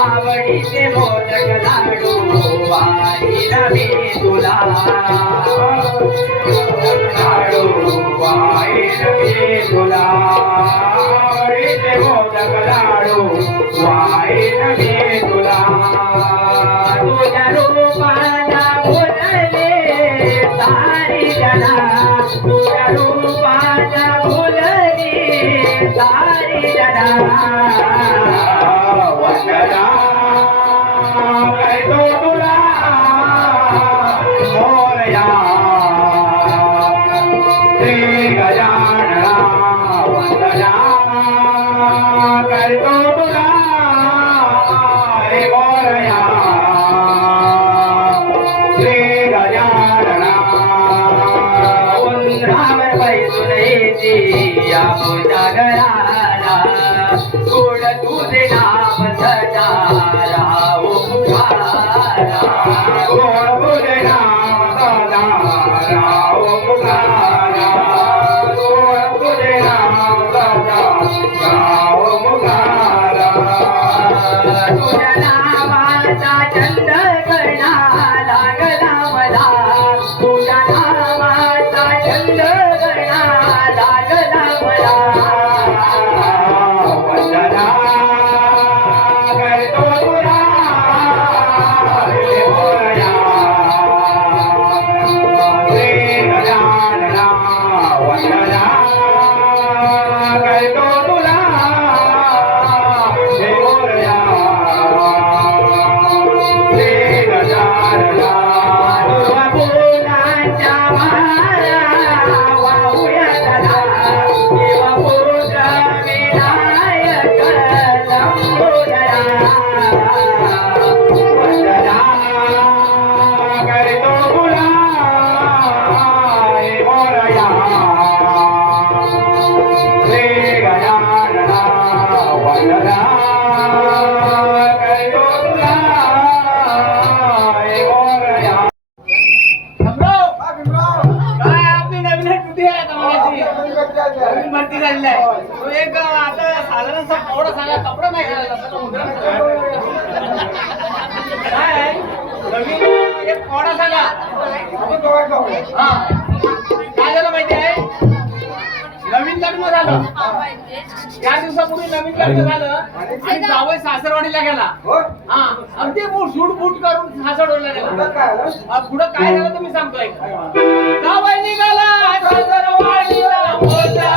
आवडीचे मोदक लाडू वाईला मी तुला लाडू वाईला मी तुला आवडीचे मोदक लाडू वाईला मी तुला तुझ्या रूपाला बोलले सारी जना तुझ्या रूपाला बोलले सारी जना गोड तुझे नाम सदा राहो पुकारा गोड तुझे नाम सदा राहो पुकारा गोड तुझे नाम सदा राहो पुकारा तुझ्या नामाचा चंद गणा लागला मला तुझ्या नामाचा चंद गणा लागला मला वंदना करतो असा कोवडा सांगा कपडा नाही घालायला आता उंदरा काय नवीन एक कोवडा सांगा हा काय झालं माहिती आहे नवीन लग्न झालं या दिवसापूर्वी नवीन लग्न झालं आणि जावई सासरवाडीला गेला हा अगदी सूट बूट करून सासरवाडीला गेला पुढं काय झालं तुम्ही सांगतोय जावई निघाला सासरवाडीला मोठा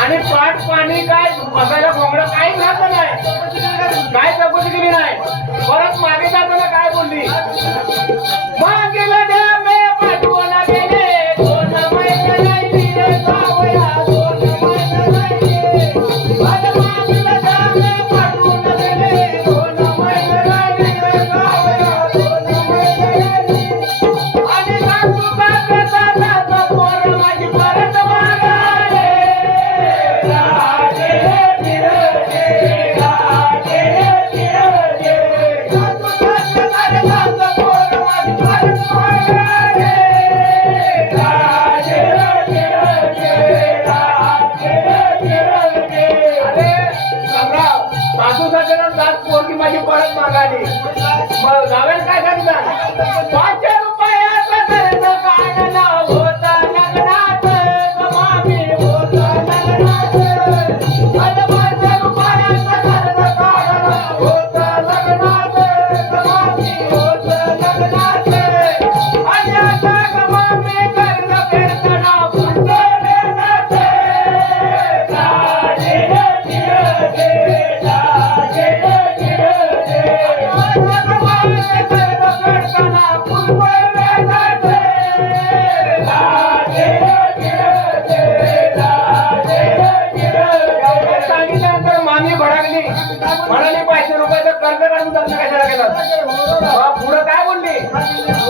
आणि पाठ पाणी काय बसायला घोंगडं काही घातलं नाही काय चौकशी केली नाही परत मागे जाताना काय बोलली मागेला द्या मे पाठवून गेले दोन महिने नाही दिले जावया दोन महिने नाही दिले मागेला द्या मे पाठवून गेले दोन महिने नाही दिले जावया दोन महिने नाही दिले आणि सांगू का कसा पोर माझी परत मागाले पोरगी माझी परत मागाली मग जावेल काय सांगतात 500 रुपयाचा कर्ज काढला होता लग्नात मामी होता लग्नात 500 रुपयाचा कर्ज काढला होता लग्नात मामी होता लग्नात आणि आता मामी कर्ज फेडताना फुटले जाते मामी भडकली म्हणाली 500 रुपयाचं कर्ज काढून लग्न कशाला केलं पुढं काय बोलली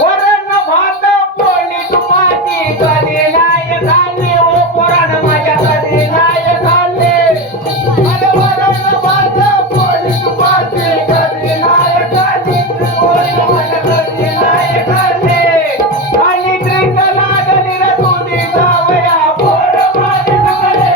वरण भात पोळी तुपाची कधी नाही खाल्ली ओ पोरानं माझ्या कधी नाही खाल्ले वरण भात पोळी तुपाची कधी नाही खाल्ली पोळी माझ्या कधी नाही खाल्ले आणि ड्रिंक लागली रे तुझी जावया पोर माझे नकले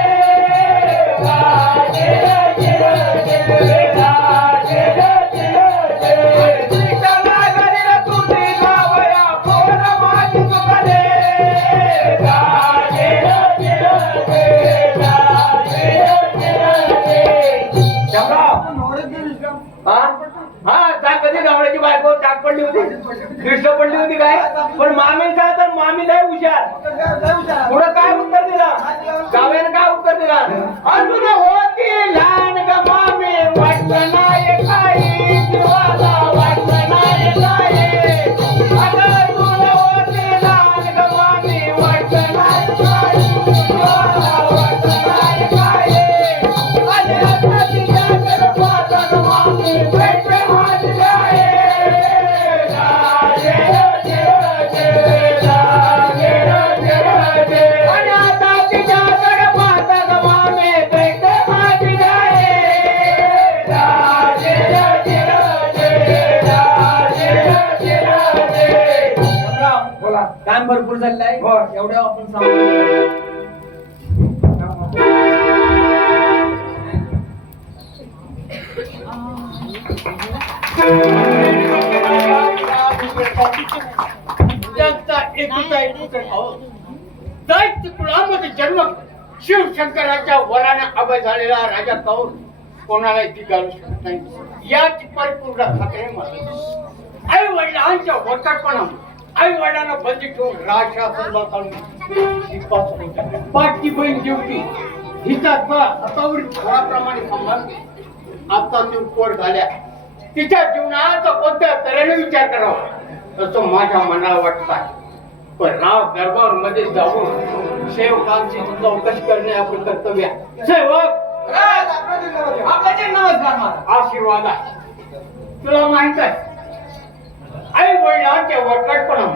कधी नवऱ्याची बायको टाक पडली होती दृष्ट पडली होती काय पण मामीचा तर मामी नाही हुशार पुढं काय उत्तर दिला जावेनं काय उत्तर दिला अजून होती लहान ग मामी वाटलं नाही काही जीवाला वाटलं नाही काही अजून होती लहान ग मामी वाटलं नाही काही जीवाला वाटलं नाही काही आणि आता तिच्याकडे पाहता मामी भेटते माझी काम भरपूर झालंय एवढं आपण सांगू जन्म शिवशंकराच्या वराने अभय झालेला राजा कौर कोणालाही ती घालू शकत नाही याची परिपूर्ण खात्री मला आई वडिलांच्या वरकटपणा आई वडिलांना बंदी ठेवून राजशासन काढून पाठची बहीण जेवती हिचा असावरीत घराप्रमाणे सांभाळते आता ती पोट झाल्या तिच्या जीवनाचा कोणत्या तऱ्हेने विचार करावा असं माझ्या मनाला वाटतं. पण राव दरबार मध्ये जाऊन सेवकांची चौकशी करणे आपलं कर्तव्य आहे. सेवक आपल्याचे नमस्कार महाराज. आशीर्वाद आहे. तुला माहित आहे आई वडिलांच्या वटकटपणा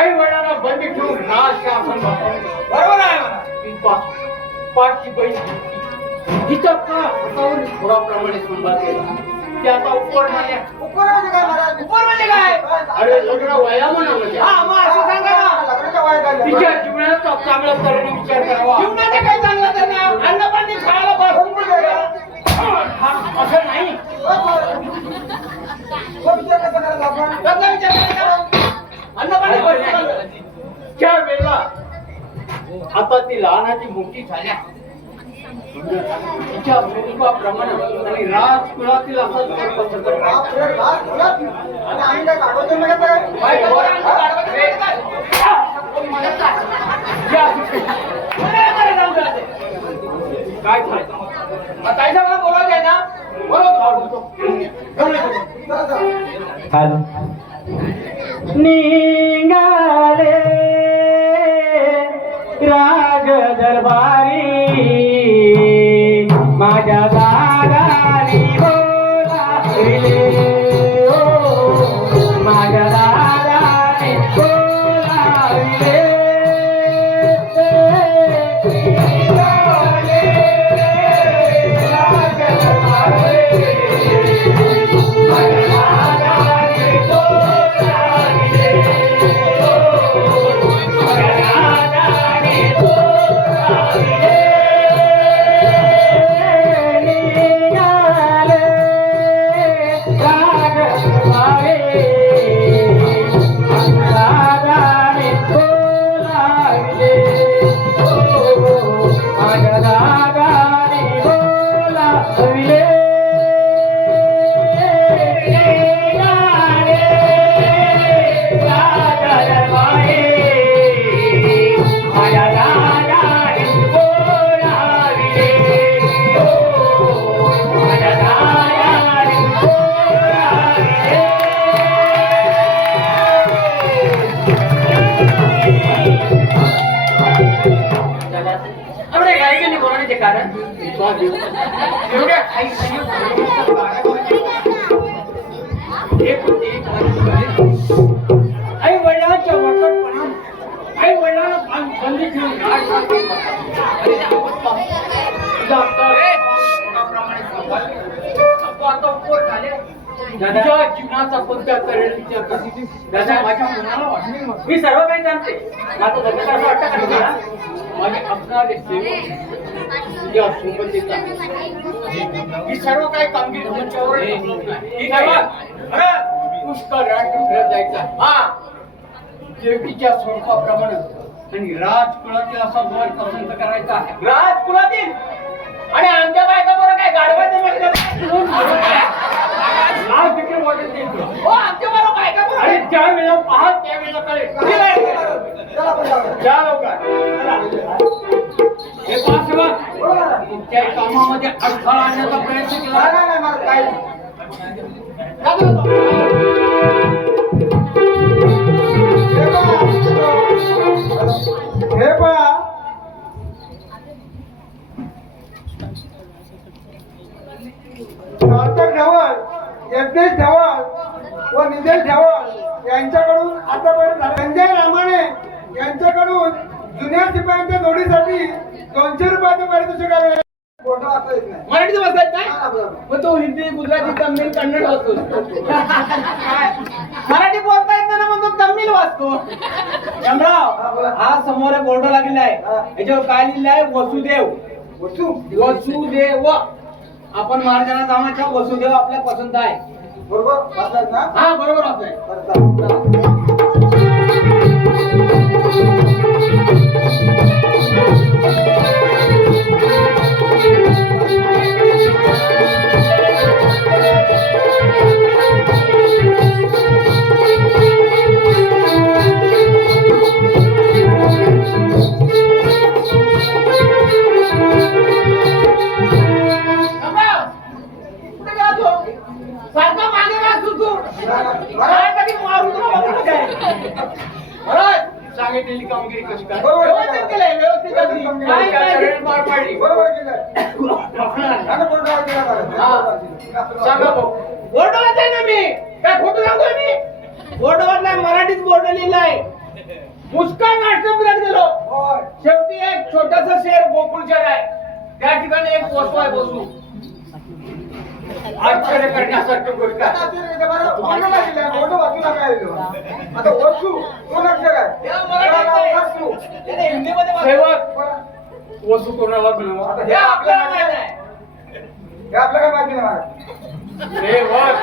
आई वडिलांना बंदी ठेवून राज शासन बरोबर आहे. पाठची बहीण तिचा का हातावरून थोडाप्रमाणे संभाळ केला. ते आता उपर झाल्या. उपर म्हणजे काय महाराज? उपर म्हणजे काय? अरे लग्न वया म्हणा म्हणजे. हा मग असं सांगा ना. लग्नाच्या वयात आले. तिच्या जीवनाचा चांगला तऱ्हेने विचार करावा. जीवनाचा काय चांगला तऱ्हे अन्न पाणी खायला बसून असं नाही. तो विचार कसा करायचा आपण? कसला विचार करायचा? अन्न पाणी बसून त्या वेळेला आता ती लहानाची मोठी झाल्या. तिच्या स्वरूपाप्रमाणे आणि राजकुळातील असं पसंत आपल्या राज मुलात आणि आम्ही काय काढवतो म्हणजे काय? काय ताईचा मला बोलायचं आहे ना. निघाले राज दरबारी माझ्या दादानी बोलाविले. माझ्या दादानी बोलाविले. आई वडिलांच्या वटपणा आई वडिलांना बंदी ठेवून जीवनाचा कोणत्या तऱ्हेने विचार करते. दादा माझ्या मनाला वाटते. मी सर्व काही जाणते. माझं लग्न असं वाटतं का तुम्हाला? माझे असणारे सेवक तुझ्या सोबतीचा ही सर्व काही कामगिरी तुमच्यावर पुष्कळ राष्ट्र फिरत जायचा. हा देवीच्या स्वरूपाप्रमाणे आणि राजकुळातील असा वर पसंत करायचा आहे. राजकुळातील आणि आमच्या बायका बरं काय गाडवायचं लाज देखील वाटत नाही. हो आमच्या बरोबर बायका बरं आणि ज्या वेळेला पाहत त्या वेळेला कळेल. त्या लवकर हे पाच सेवा तुमच्या कामामध्ये अडथळा आणण्याचा प्रयत्न केला. हे पहा सार्थक ढवळ, यज्ञेश ढवळ व निलेश ढवळ यांच्याकडून आतापर्यंत संजय रामाणे यांच्याकडून जुन्या शिपायांच्या जोडीसाठी 200 रुपयाचं पारितोषिक आहे. मराठीत बसायचं नाही मग तो हिंदी गुजराती तमिळ कन्नड वाचतो. मराठी बोलता येत ना मग तो तमिळ वाचतो. शंभराव हा समोर बोर्ड लागलेला आहे. याच्यावर काय लिहिलं आहे? वसुदेव. वसुदेव आपण महाराजांना नावाच्या वसुदेव आपल्या पसंत आहे. बरोबर वाचलात ना? हा बरोबर वाचलाय. सारखा मागे वाचतो तू. कधी मारू तुला सांगितलेली कामगिरी कशी काय बरोबर. व्यवस्थित केलंय, व्यवस्थित अगदी. काय काय रण पार पाडली. बरोबर केलंय. आणि कोण काय केलं हा. सांगा भाऊ. बोर्डवर आहे ना मी काय खोटं सांगतोय मी बोर्डवर नाही मराठीत बोर्ड लिहिलाय मुस्कान नाट्यगृहात गेलो होय. शेवटी एक छोटासा शहर गोकुळ शहर आहे त्या ठिकाणी एक वस्तू आहे वस्तू आश्चर्य करण्यासारखी गोष्ट आता आहे. ते इथे बरं, कोणाला दिलंय? मोठं वाचूला काय दिलं? आता वस्तू दोन अक्षर आहे. या मराठीत नाही. वस्तू. त्याने हिंदीमध्ये सेवक बरं. वस्तू कोणाला मिळवा आता हे आपल्याला माहित आहे हे आपलं काय माहिती नाही मला. सेवक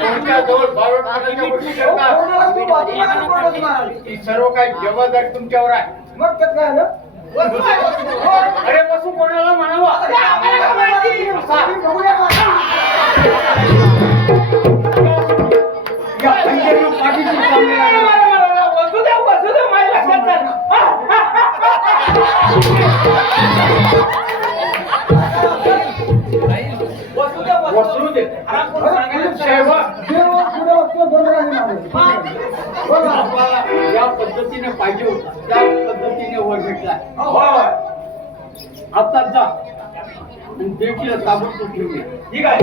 तुमच्या जवळ बावट करण्याच्या गोष्टी करतात कोणाला तू वाचूला का कोणालाच नाही? ही सर्व काही जबाबदारी तुमच्यावर आहे मग त्यात काय आलं? वस्तू आहे, वस्तू. अरे वस्तू कोणाला म्हणावा अरे आम्हाला काय माहिती? आम्ही बघूया का? या पंजाबी पाठीशी चाललेला आहे. वस्तू द्या माझ्या लक्षात आलं. वस्तू दे सेवक देव पुढे वस्तू दोन राहिले मागे. बोला. आपल्याला या पद्धतीने पाहिजे होता त्या पद्धतीने वर भेटला होय आता जा आणि देवकीला ताबडतोब ठेवून दे ठीक आहे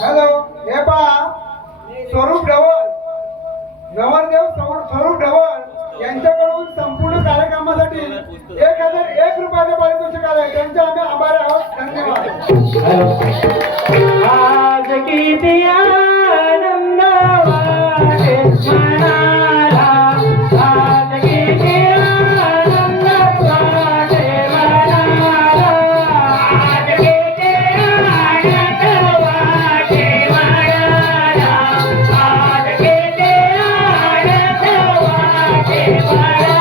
हॅलो हे पहा स्वरूप ढवळ नवरदेव स्वरूप ढवळ यांच्याकडून संपूर्ण कार्यक्रमासाठी 1001 रुपयाचे पारितोषिक आले त्यांचे आम्ही आभारी आहोत धन्यवाद आज किती आनंद वाटे मनाला आज किती आनंद वाटे मनाला आज किती आनंद वाटे मनाला आज किती आनंद वाटे मनाला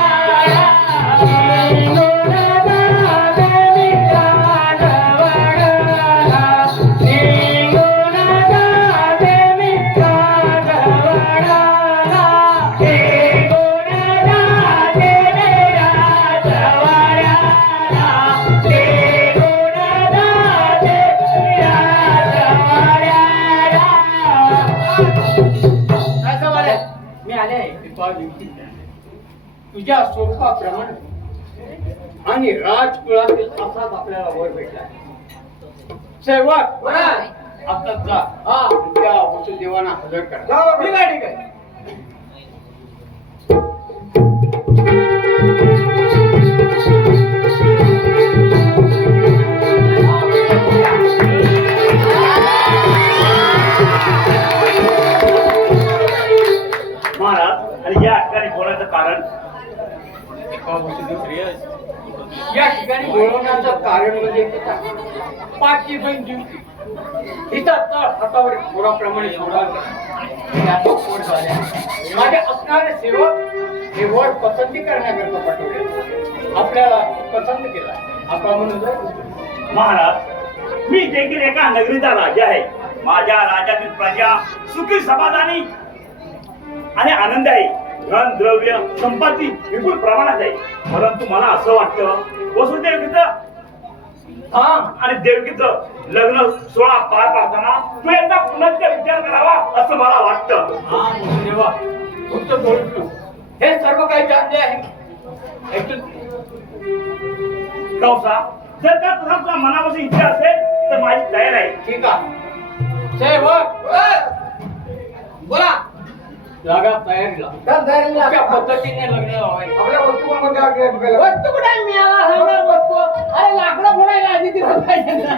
मी आले तुझ्या स्वरूपाप्रमाणे आणि राजकुळातील असाच आपल्याला वर भेटला सेवक आता जा त्या वसुदेवांना हजर करा जा बाबा. ठीक आहे ठीक आहे महाराज आणि या ठिकाणी बोलायचं कारण या ठिकाणी बोलवण्याचं कारण म्हणजे पाचची बहीण जिंकली हिचा तळ हातावर घोडाप्रमाणे माझे असणारे सेवक हे वर पसंती करण्याकरता पाठवले आपल्याला पसंत केला आपण म्हणून महाराज मी देखील एका नगरीचा राजा आहे माझ्या राज्यातील प्रजा सुखी समाधानी आणि आनंद आहे धन द्रव्य संपत्ती विपुल प्रमाणात आहे परंतु मला असं वाटतं वसुदेवीचं आणि देवकीचं लग्न सोहळा पार पाडताना तू एकदा पुनश्च विचार करावा असं मला वाटतं देवा तुमचं बोलतो हे सर्व काही जाणले आहे कौसा जर का तुझा मनापासून इच्छा असेल तर माझी तयार आहे ठीक आहे सेवक बोला लागा तयारीला त्या पद्धतीने लग्न लावायचं आपल्या वस्तू पण कोणत्या केल्या? वस्तू कुठे मिळाला सांगा वस्तू अरे लाकडं फोडायला आधी दिलं पाहिजे ना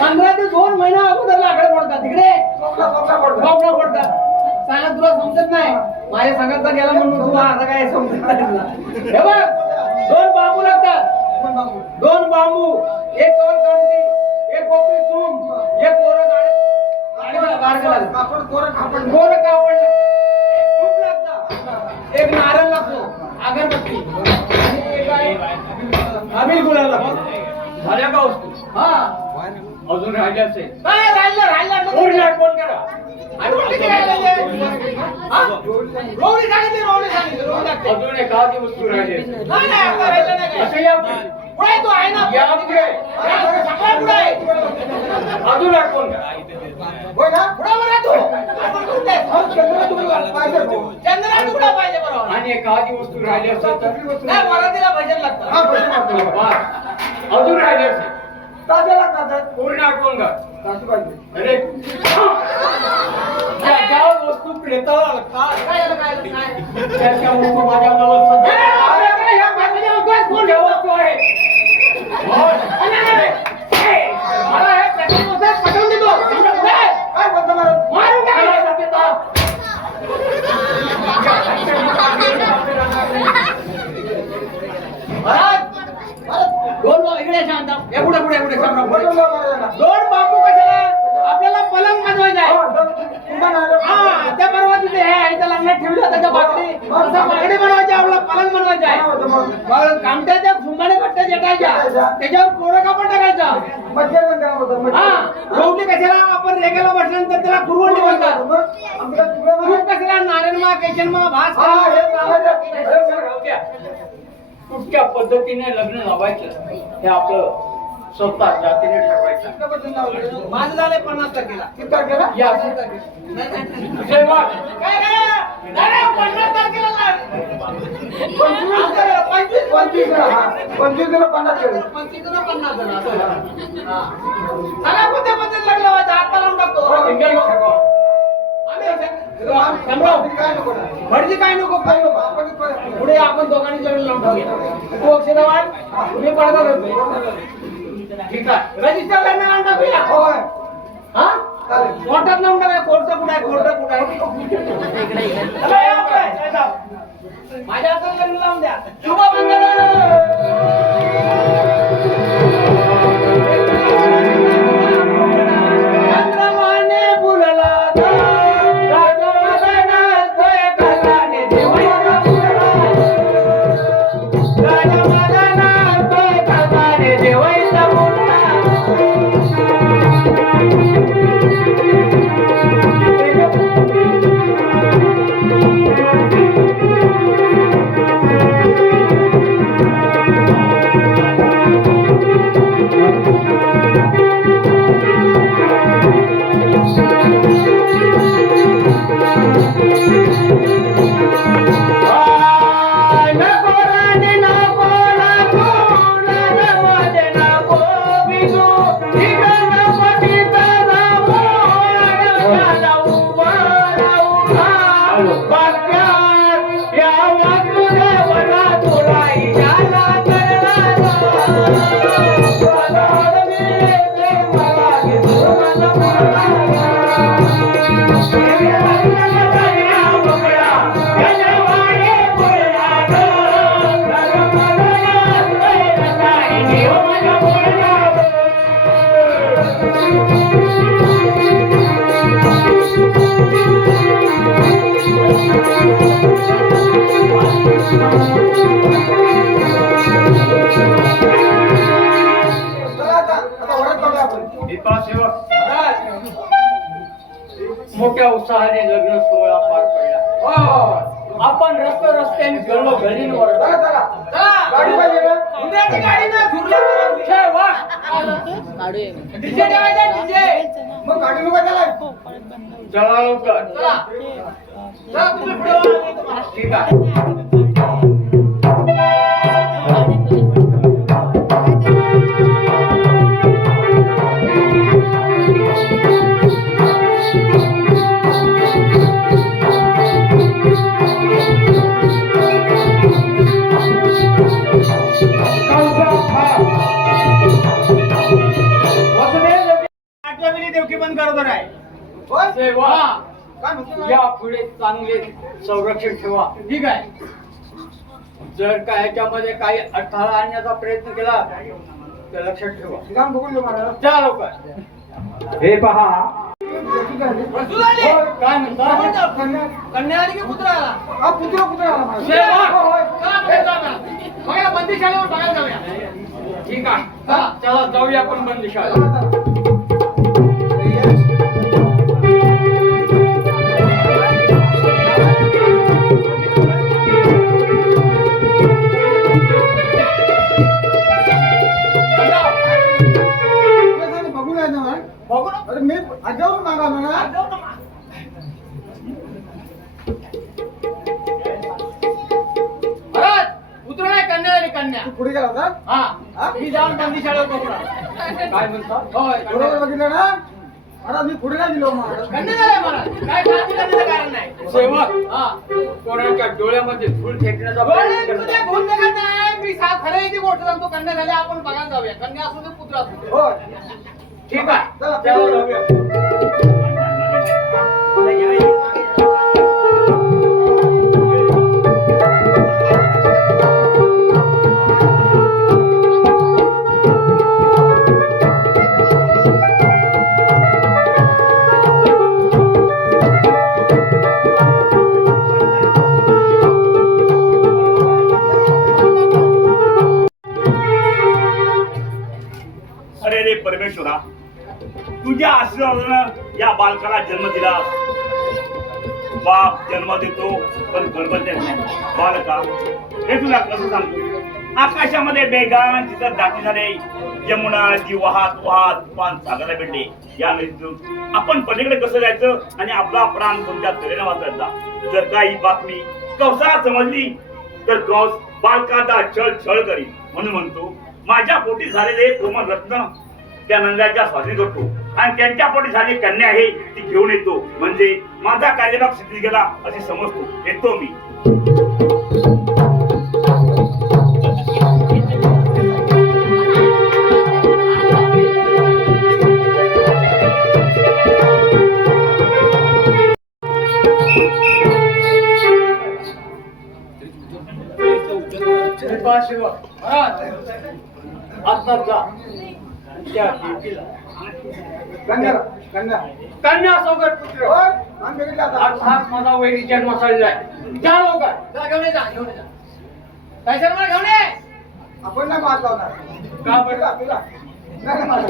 15 ते 2 महिना अगोदर लाकडं फोडतात तिकडे कोपरा पडतो. कोपरा फोडतात सांगा तुला समजत नाही माझ्या सांगायचा गेला म्हणून तुला आता काय समजत नाही तुला. हे बघ 2 बांबू लागतात पण बाबू. 2 बांबू एक कवर कांडी एक कोपरी सूम एक कोरं गाडगं कापड कोरं कापड. कोरं कापड लागतं. एक सूप लागतं एक नारळ लागतो अगरबत्ती आणि एक आहे अबील गुलाल लागतो झाल्या का वस्तू हा अजून राहिल्या असेल काय राहिलं फोन करा आणि कुठे काय लागले? हा? रोवडी सांगितली. अजून एखादी वस्तू राहिली नाही, आता राहिलं नाही काय. असं या पुढे तो आहे ना. या पुढे. सगळं पुढे आहे. अजून आठवण होय ना? पुढे बरं तू. आपण कुठे? हा, चंद्र तुला पाहिजे भाऊ. चंद्रात तुकडा पाहिजे बरोबर. आणि एखादी वस्तू राहिली असेल तर नाही, मराठीला भजन लागतं. हा, पैसे मागतो. बस. अजून राहिली असेल ताज्या लागतात. पूर्ण आठवण का ताजी पाहिजे. अरे ज्या वस्तू प्रेताला लागतात काय झालं, काय झालं, काय? त्याच्या वस्तू माझ्या नाही, नाही, आपल्याकडे ह्या भाषेच्या वस्तू कोण कोणत्या ठेवत? वस्तू आहे नाही, नाही, नाही. ए, मला हे प्रश्न उत्तर पटवून देतो. नाही, काय बोलतो महाराज? मारून टाकलं. महाराज, दोन इकडे शांत. हे पुढे पुढे पुढे शांत. बोलतो ना महाराजांना. दोन बांबू कशाला? आपल्याला पलंग बनवायचा आहे. हा, तुम्हाला आलं. हा, त्या परवा तिथे हे आहे, त्या लग्नात ठेवलं त्याच्या बाकडी. तसं बाकडी बनवायची, आपला पलंग बनवायचा आहे. मग कामट्याच्या सुंबाने कट्ट्या जेटायच्या, त्याच्यावर कोरं कापड टाकायचं. मध्यवर्ती त्याला बोलतात, हा, मध्यवर्ती. रोवली कशाला? आपण रेग्याला बसल्यानंतर त्याला कुरवंडी म्हणतात. मग आमच्या तुला तूप कशाला? नारायणमा, केशनमा, भास. हा, हे चालायचं. राहू द्या. कुठच्या पद्धतीने लग्न लावायचं हे आपलं स्वतः जातीने ठरवायचं. माझं झालंय 50%ला. किती तारखेला? या सेवक काय काय? नाही, 50%ला लाग. 25ला, हा. 25ला 50 केलं. 25ला 50 जण, असं झालं. हा. सांगा कोणत्या पद्धतीने लग्न लावायचं? हात लावून टाकतो. इंडियन ठरवा. शंभराव, काय नको ना. भटजी काय नको काय नको, आपण इथं- पुढे आपण दोघांनी जमीन लावून टाकूया. तू अक्षर वाढ, मी पडदा धरतो. ठीक आहे रजिस्टर करणार लावून टाकूया. होय. हा? चालेल. कोर्टात लावून टाकूया. कोर्ट कुठं आहे? कोर्ट कुठं आहे? चला, या पुढे. माझ्या हातात लग्न लावून द्या. शुभ चंद्रमाने बुलला चला आता वरात बघा आपण. दीपा सेवक मोठ्या उत्साहाने लग्न सोहळा पार पडला. आपण रस्त्याने गेलो गलींवर चला, चला. गाडी पाहिजे ना? इंद्राची गाडी ना घुरला विषय वा. डीजे ठेवायचा, डीजे. मग गाडी नको त्याला. चला लवकर चला. चला, तुम्ही पुढे वा, मी तुम्हाला. ठीक आहे आठव्या वेळी देवकी बंद करतो आहे. होय? सेवा काय म्हणतो ना? या पुढे चांगले संरक्षण ठेवा. ठीक आहे. जर का ह्याच्यामध्ये काही अडथळा आणण्याचा प्रयत्न केला तर लक्षात ठेवा. ठिकाण बघून घेऊ महाराज. चला लवकर हे पहा वस्तू झाली. होय. काय म्हणता कन्या आली की पुत्र आला? हा, पुत्र आला महाराज. सेवा. होय, होय. चला, पुढे जाऊया. बघा, बंदीशाळेवर बघायला जाऊया. ठीक आहे चला जाऊया आपण बंदिशाळेत. चला, चला. तू पुढे गेला होता हा मी जाऊन बंदी शाळेवर बघून आलो. काय म्हणता होय बरोबर बघितलं ना महाराज मी पुढे नाही गेलो महाराज खंड झालाय महाराज काय काळजी करण्याचं कारण नाही सेवक हा कोणाच्या डोळ्यामध्ये धूळ फेकण्याचा प्रयत्न करतो. भूल निघत नाही मी खरं ही गोष्ट सांगतो कन्या झाले आपण बघायला जाऊया कन्या असू दे पुत्र असू दे हो ठीक आहे चला, त्यावर जाऊया. अरे रे परमेश्वरा, तुझ्या आशीर्वादानं या बालकाला जन्म दिला. बाप जन्म देतो पण गणपती नाही. बालका हे तुला कसं सांगतो. आकाशामध्ये बेगान चित्र दाटी झाले. यमुना नदी वाहत वाहत पान सागराला भेटले. या नदीतून आपण पलीकडे कसं जायचं आणि आपला प्राण कोणत्या तऱ्हेने वाचायचा. जर काही बातमी कौसाला समजली तर कौस बालकाचा छळ छळ करील. म्हणून म्हणतो माझ्या पोटी झालेले कोमल रत्न त्या नंदाच्या स्वाधीन करतो आणि त्यांच्या पोटी झालेली कन्या आहे ती घेऊन येतो. म्हणजे माझा कार्यभाग सिद्धी गेला असे समजतो. येतो मी. कृपा सेवक महाराज आता जा त्या देवीला कन्या कन्या कन्या सौगत पुत्र हो आम्ही बघितलं आता अर्थात माझा वैरी जन्म झालेला आहे. जा लवकर जा घेऊन ये, जा घेऊन ये, जा काय सर मला घेऊन ये. आपण नाही मार लावणार का बरं? तुला नाही मार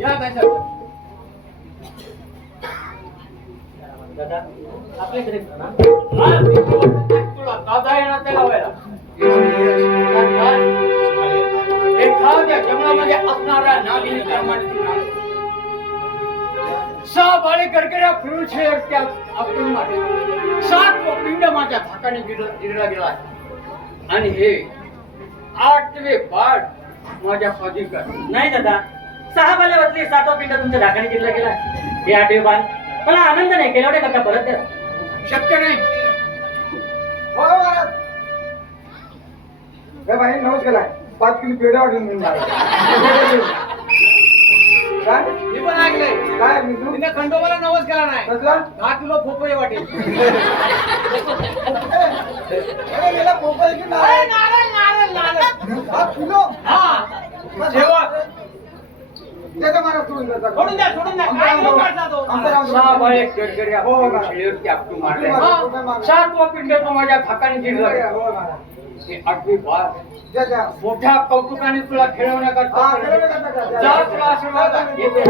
या काय सर दादा आपल्याकडे ना तुला दादा येणार त्या गावाला एखाद्या जंगलामध्ये असणाऱ्या नागिनी कर्माने सहा बाळे कडकड्या फिरून शेर त्या आपण मारले. 7 पिंड माझ्या धाकाने गिरला गेला आहे आणि हे 8वे बाळ माझ्या स्वाधीन नाही दादा 6 बाले वाचले 7वा पिंड तुमच्या धाकाने गिरला गेला. हे 8वे बाल मला आनंद नाही केला करता परत द्या. शक्य नाही. हो महाराज हे भाई नमस्कार आहे 5 किलो पेढा वाटून घेऊन काय मी पण ऐकलंय काय मी तू तिने खंडोबाला नवस केला नाही कसला 10 किलो पोपळे वाटेल. अरे गेला मोबाईल की नाही नारळ नारळ नारळ 5 किलो हा सेवक त्याचा महाराज सोडून द्या सोडून द्या सोडून द्या काय करू काढता तो? सहा बाळे कडकड्या हो, फिरून ना. शेरच्या आपटून मारले. हो, हा, ना. 7वा पिंड तो माझ्या धाकाने गिरला गेला. हो महाराज हे 8वे बाळ द्या द्या मोठ्या कौतुकाने तुला खेळवण्याकरता हा, खेळवण्याकरता द्या. जा तुला आशीर्वाद येते.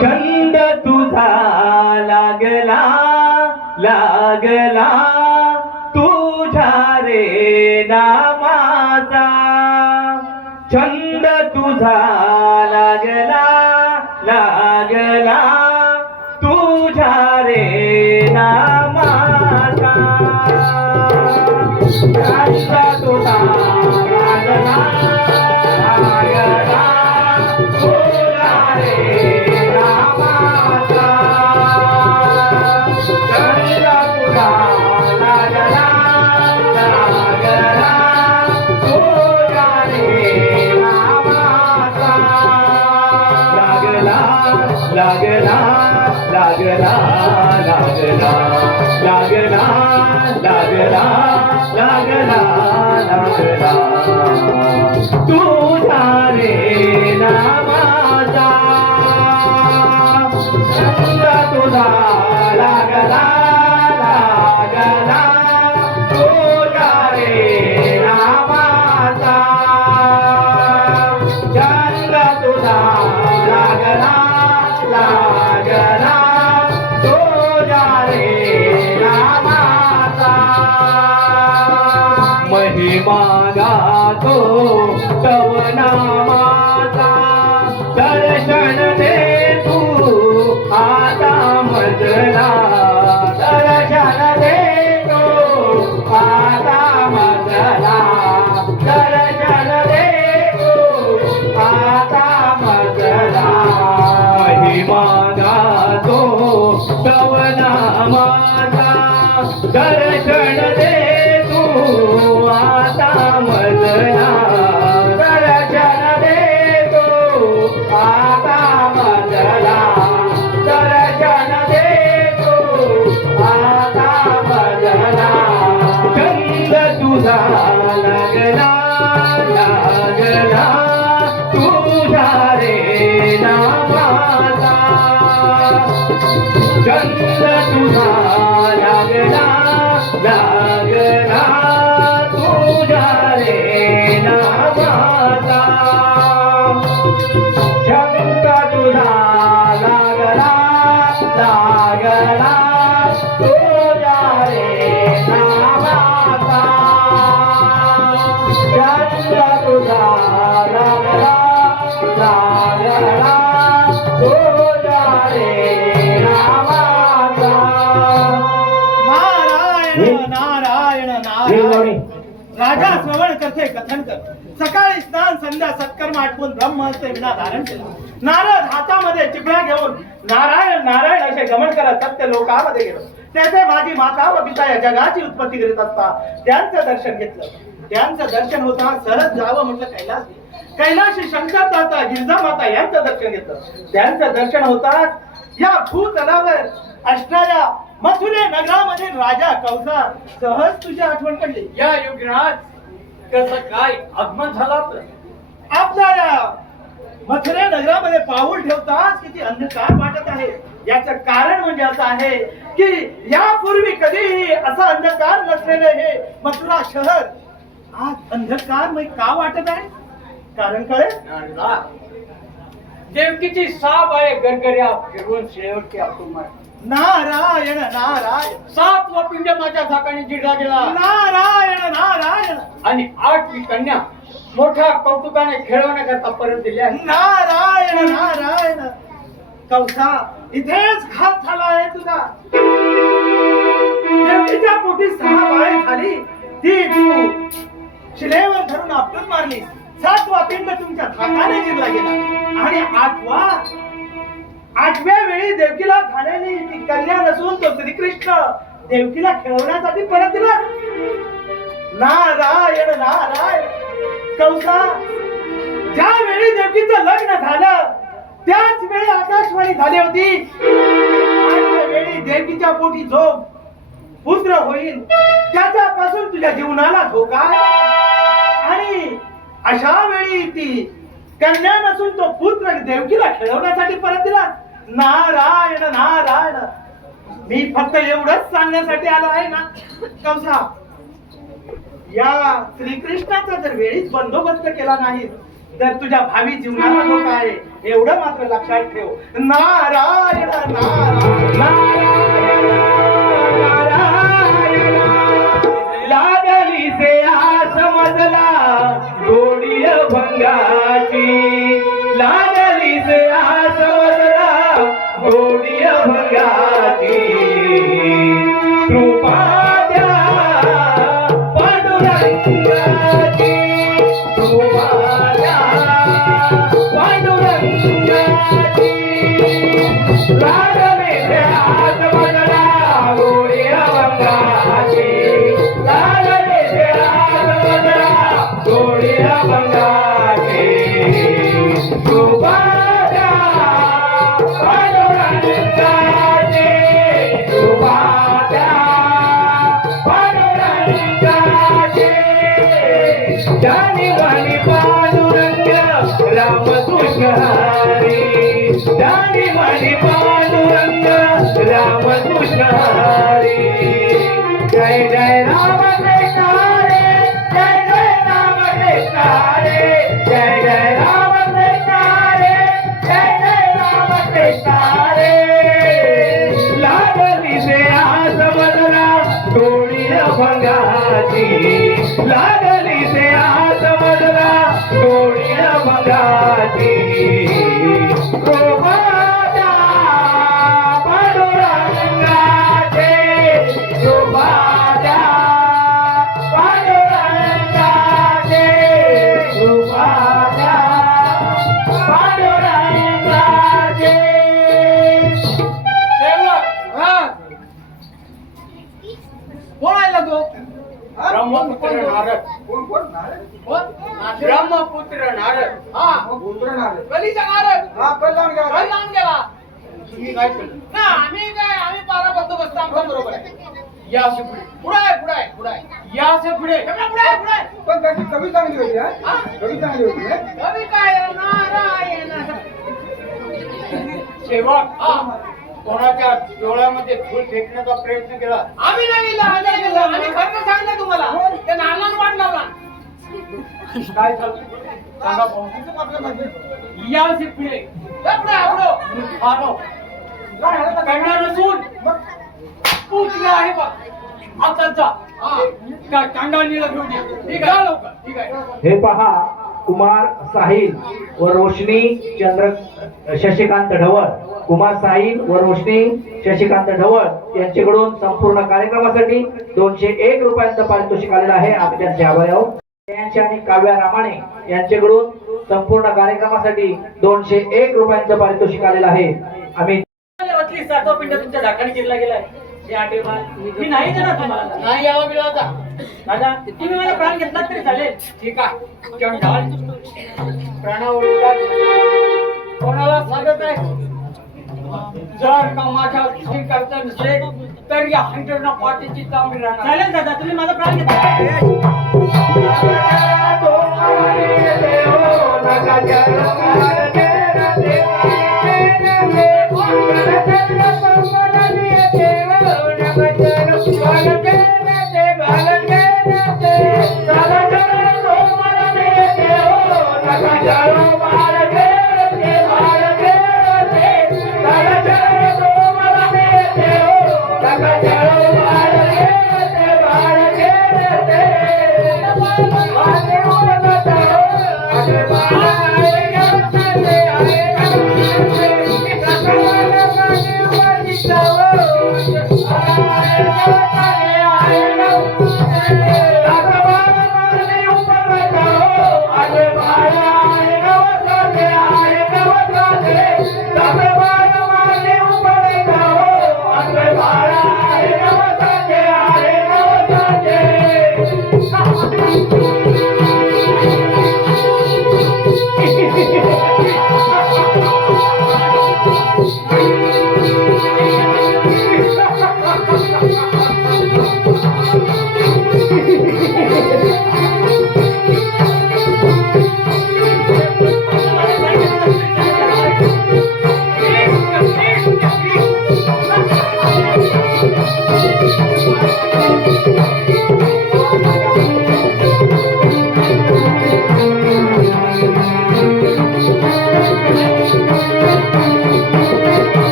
छंद तुझा लागला लागला तुझ्या रे नामाचा. छंद तुझा लागला लागला तुझ्या रे नामाचा. छंद तुझा लागला लागला तुझ्या रे नामाचा. छंद तुझा लागला लागला तुझ्या रे नामाचा. लागला लागला लागला लागला लागला लागला लागला लागला तुझ्या रे नामाचा. छंद तुझा लागला लागला तुझ्या रे नामाचा. छंद तुझा लागला लागला तुझ्या माझा दर्शन दे तू आता मजला दर्शन दे तू आता मजला दर्शन दे तू आता मजला चंद तुझा लागला लागला तुझा रे नामाचा चंद तुझा लागला लागला तुझा रे नामाचा चंद तुझा लागला लागला तुझा रे नामाचा चंद तुझा लागला लागला तुझा रे नामाचा नारायण नारायण नारायण राजा श्रवण करते कथन कर सकाळी स्नान संध्या सत्कर्म आठवून ब्रह्महत्य विना धारण केलं नारद हातामध्ये चिपळ्या घेऊन नारायण नारायण असे गमन करत सत्य लोकामध्ये गेलो तेथे माझी माता व पिता या जगाची उत्पत्ती करीत असता त्यांचं दर्शन घेतलं त्यांचं दर्शन होता सहज जावं म्हटलं कैलाशी शंकर दाता गिरजा माता यांचं दर्शन घेतलं त्यांचं दर्शन होताच या भूतलावर असणाऱ्या मथुरे नगरामध्ये राजा कौसा सहज तुझी आठवण पडली या युगनाथ कसं काय आगमन झाला तर आपल्याला मथुरे नगरामध्ये पाऊल ठेवताच किती अंधकार वाटत आहे याचं कारण म्हणजे असं आहे की यापूर्वी कधीही असा अंधकार नसलेले हे मथुरा शहर आज अंधकारमय का वाटत आहे कारण कळेल नारदा, देवकीची 6 बाळे गरगऱ्या फिरवून शेवटची अपमान नारायण नारायण 7 व पिंड माझ्या धाकाने जिरला गेला नारायण नारायण आणि 8 कन्या मोठ्या कौतुकाने खेळवण्याकरता परत दिल्या नारायण नारायण कौसा इथेच घात झाला आहे तुझा देवीच्या पोटी 6 बाळे झाली ती तू शिलेवर धरून आपटून मारली 7वा पिंड तुमच्या धाकाने जिरला गेला आणि 8व्या वेळी देवकीला झालेली ती कन्या नसून तो श्रीकृष्ण देवकीला खेळवण्यासाठी परत दिला नारायण नारायण कौसा ज्या वेळी देवकीचं लग्न झालं त्याच वेळी आकाशवाणी झाली होती 8व्या वेळी देवकीच्या पोटी जो पुत्र होईल त्याच्यापासून तुझ्या जीवनाला धोका आणि अशा वेळी ती कन्या नसून तो पुत्र देवकीला खेळवण्यासाठी परत दिला नारायण नारायण मी फक्त एवढंच सांगण्यासाठी आलो आहे ना कौसा या श्रीकृष्णाचा जर वेळीच बंदोबस्त केला नाही तर तुझ्या भावी जीवनाला धोका आहे एवढं मात्र लक्षात ठेव नारायण नारायण लागली से समजला गोडीय भंगाची लागली से समजला गोडीय भंगाची कृपा द्या पांडुरंगाची कृपा द्या पांडुरंगाची लागली से समजला गोडीय भंगाची लागली से समजला गोडीय भंगाची कृपा द्या पांडुरंगाची कृपा द्या पांडुरंगाची जानी वाणी पांडुरंग रामकृष्ण हरी जानी वाणी पांडुरंग रामकृष्ण हरी जय जय राम कृष्ण हरे जय जय राम कृष्ण हरे जय जय राम कृष्ण हरे जय जय राम कृष्ण हरे लागली से समजला गोडी भंगाची लागली से समजला गोडी भंगाची कृपा द्या पांडुरंगाची कृपा द्या पांडुरंगाची कृपा द्या पांडुरंगाची सेवक ब्रह्मपुत्र नारद. पुत्र नारद. कलीचा नारद हा कल लावून गेला. कल लावून गेला तुम्ही काय केलं? ना आम्ही पारा बंदोबस्त आमचा बरोबर आहे. या असे पुढे. पुढे या असे पुढे. पुढे पण त्याची कवी चांगली होती हा? हा कवी चांगली होती हा? कवी काय नारायण सेवक कोणाच्या डोळ्यामध्ये फुल फेकण्याचा प्रयत्न केला. आम्ही नाही गेलो आम्ही खरं सांगितलं तुम्हाला ते नारळानं वाट लावला काय झालं सांगा पाहू. आपल्या मध्ये. या असे पुढे. पुढे मानव करणार नसून पुतला आहे बघ. आता जा. त्या कांडालीला घेऊन ये. ठीक आहे लवकर. ठीक आहे. हे पहा कुमार साहिल व रोशनी चंद्र शशिकांत ढवळ. कुमार साहिल व रोशनी शशिकांत ढवळ यांच्याकडून संपूर्ण कार्यक्रमासाठी 201 रुपयांचं पारितोषिक आलेलं आहे. आम्ही त्यांचे आभारी आहोत. त्यांचे आणि काव्या रामाणे यांच्याकडून संपूर्ण कार्यक्रमासाठी 201 रुपयांचं पारितोषिक आलेलं आहे. आम्ही वतली 7वा पिंड तुमच्या दाखाने जिरला गेलाय. हे आठवे बाल मी नाही देणार तुम्हाला. नाही यावं गेला आता. दादा तुम्ही मला प्राण घेतलात तरी चालेल. ठीक आहे. चंडाल प्राणावर उदार. कोणाला सांगत आहे जर का माझ्या घरी करता नसेल तर या 100 पार्टीची चांगली राहणार. चालेल दादा तुम्ही माझा प्राण घेतला.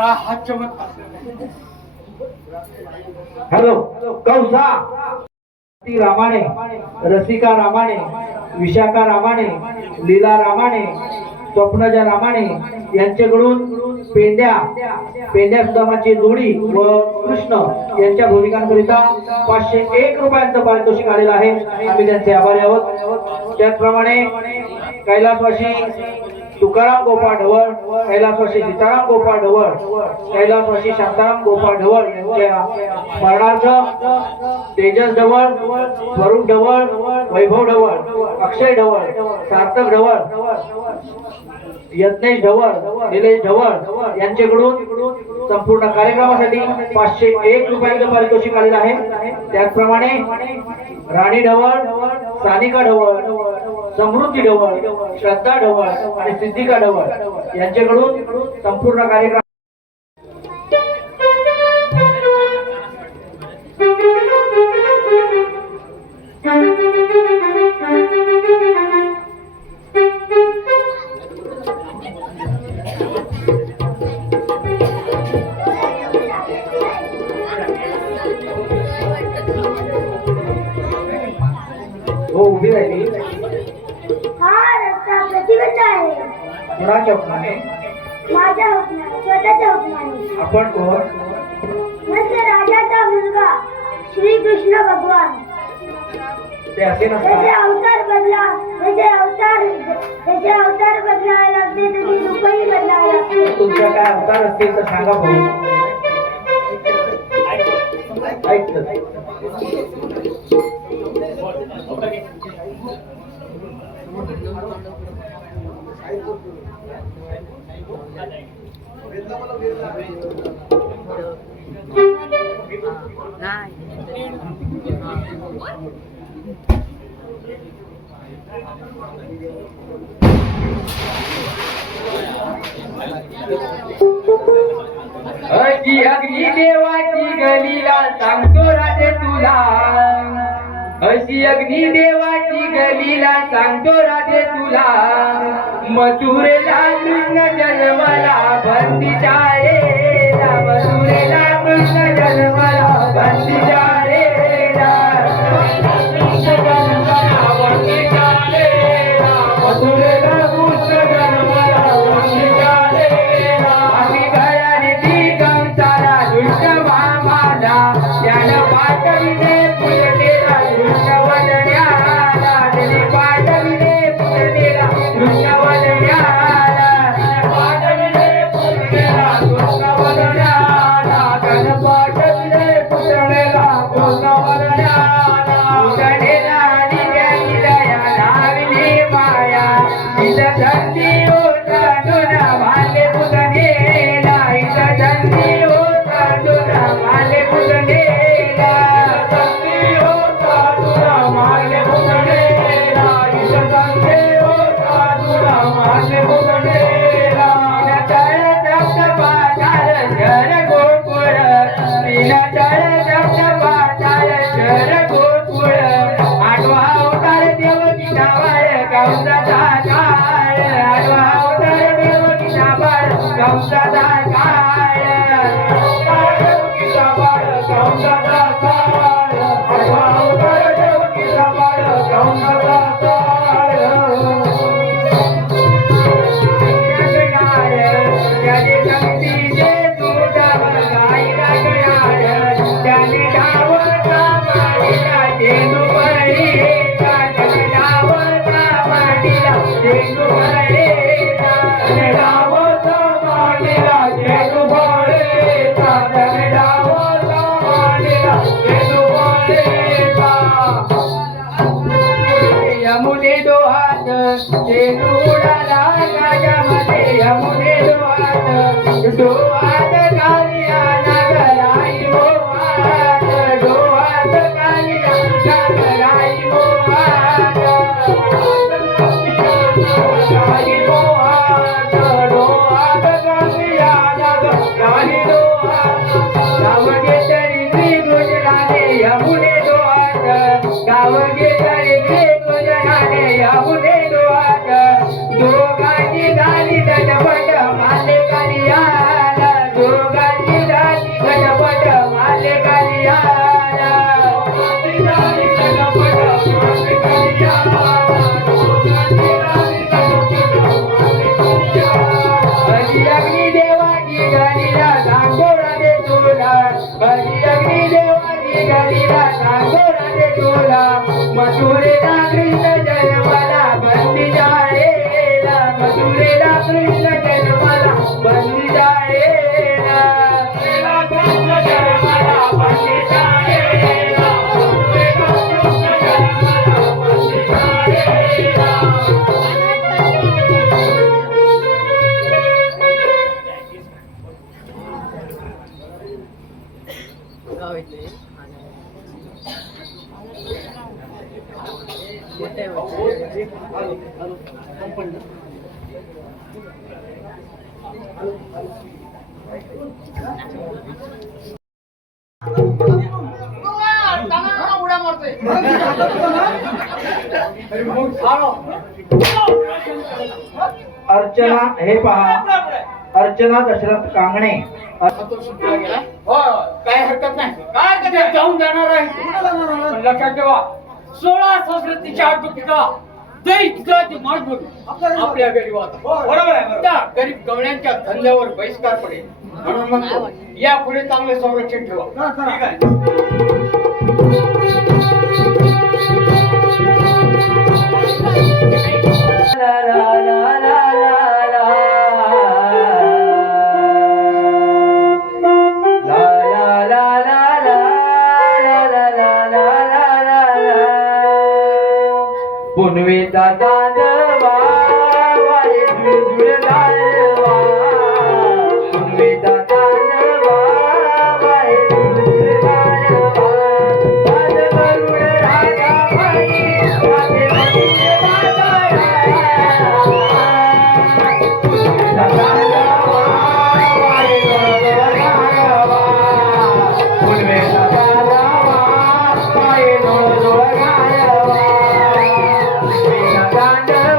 का हा चमत्कार. हॅलो कौसा ती रामाणे रसिका रामाणे विशाखा रामाणे लीला रामाणे स्वप्नजा रामाणे यांच्याकडून पेंड्या सुदामाची जोडी व कृष्ण यांच्या भूमिकांकरिता 501 रुपयांचं पारितोषिक आलेलं आहे. आम्ही त्यांचे आभारी आहोत. त्याचप्रमाणे कैलासवासी तुकाराम गोपाळ ढवळ, कैलासवासी सीताराम गोपाळ ढवळ, कैलासवासी शांताराम गोपाळ ढवळ यांच्या स्मरणार्थ तेजस ढवळ, स्वरूप ढवळ, वैभव ढवळ, अक्षय ढवळ, सार्थक ढवळ, यज्ञेश ढवळ, निलेश ढवळ यांच्याकडून संपूर्ण कार्यक्रमासाठी 501 रुपयांचं पारितोषिक आलेलं आहे. त्याचप्रमाणे राणी ढवळ, सानिका ढवळ, समृद्धी ढवळ, श्रद्धा ढवळ आणि सिद्धिका ढवळ यांच्याकडून संपूर्ण कार्यक्रम हो उभी राहिली. हा रस्ता प्रतिबंध आहे. कुणाच्या हुकमाने? माझ्या हुकमाने, स्वतःच्या हुकमाने. आपण कोण? म्हणजे राजाचा मुलगा श्री कृष्ण भगवान. ते असे त्याचे नसतात. अवतार बदला, त्याचे अवतार बदलायला लागते, त्याची रूपही बदलायला लागते. तुमच्या काय अवतार असतील तर सांगा बघू. ऐकलं. अग्नी देवाची गलीला सांगतो राजे तुला, अशी अग्नी देवाची गलीला सांगतो राजे तुला, मथुरेला कृष्ण जन्मला बंदीच्या रेला, मथुरेला कृष्ण जन्मला बंदीच्या रेला, कृष्ण जन्मला बंदीच्या रेला, मथुरेला कृष्ण जन्मला बंदीच्या रेला, आम्ही घराने ती कंसाला दुष्ट मामाला, त्यानं पाठविले पुरतेला कृष्ण वदन्याला, त्याने पाठविले पुरतेला कृष्ण वदन्याला, पाठविले पुरतेला कृष्ण वदन्याला, त्यानं पाठविले पुरतेला कृष्ण वदन्याला, पुतणेला निघाली दया नाविली माया, इथं धंदी होता तुला भाले पुतणेला, इथं धंदी होता तुला भाले पुतणेला, धंदी होता तुला भाले पुतणेला, इथं धंदी होता तुला भाले पुतणेला, तळ धबधबाचार शर गोकुळ, तळ धबधबाचार शर गोकुळ, आठवा अवतार देवकीचा बाळ कंसाचा काळ, आठवा अवतार देवकीचा बाळ कंसाचा काळ, देवकीचा बाळ कंसाचा काळ, आठवा अवतार देवकीचा बाळ कंसाचा काळ, त्याने शक्तीचे दूधाव गाई लागणार, त्याने डावता माडीला चेंडू पळेचा, त्याने डावता माडीला चेंडू पळेचा, त्याने डावता माडीला चेंडू पळेचा, त्याने डावता माडीला चेंडू पळेचा, यमुने डोहात चेंडू उडाला गाजामध्ये, यमुने डोहात कालिया नागराई मोहात, डोहात कालिया नागराई मोहात, नागराई मोहात, डोहात कालिया नागराई डोहात, गाव घेतली श्रीकृष्णाने यमुने डोहात, गाव घेतली श्रीकृष्णाने यमुने डोहात, दोघांची झाली झटपट माले कालियाला, दोघांची झाली झटपट माले कालियाला, दोघांची झाली झटपट माले कालियाला, दोघांची झाली झटपट माले कालियाला, हरी अग्नी देवाची गलीला सांगतो राजे तुला, हरी अग्नी देवाची गलीला सांगतो राजे तुला, मथुरेला कृष्ण जन्मला बंदीच्या रेला, मथुरेला बंदी जायला वेगा कृष्ण जन्माला बंदी जायला वेगा कृष्ण जन्माला बंदी जायला उड्या मारतोय मग झालं. अर्चना हे पहा अर्चना दशरथ कांगणे तो सुटला गेला. हो, काही हरकत नाही. काय कधी जाऊन जाणार आहे. पण लक्षात ठेवा 16 संस्कृतीच्या आटोपीचा दैत्याची माठ बघू आपल्या गरीबात. बरोबर आहे. त्या गरीब गवळ्यांच्या धंद्यावर बहिष्कार पडेल म्हणून म्हणतो यापुढे चांगले संरक्षण ठेवा. ठीक आहे. पुनवेचा दांडवा वारे झुळझुळ दांडवा पुनवेचा दांडवा वारे झुळझुळ दांडवा वाद गरुड राजा बाई वादे मधुर पुनवेचा दांडवा वारे झुळझुळ दांडवा पुनवेचा दांडवा वारे झुळझुळ दांडवा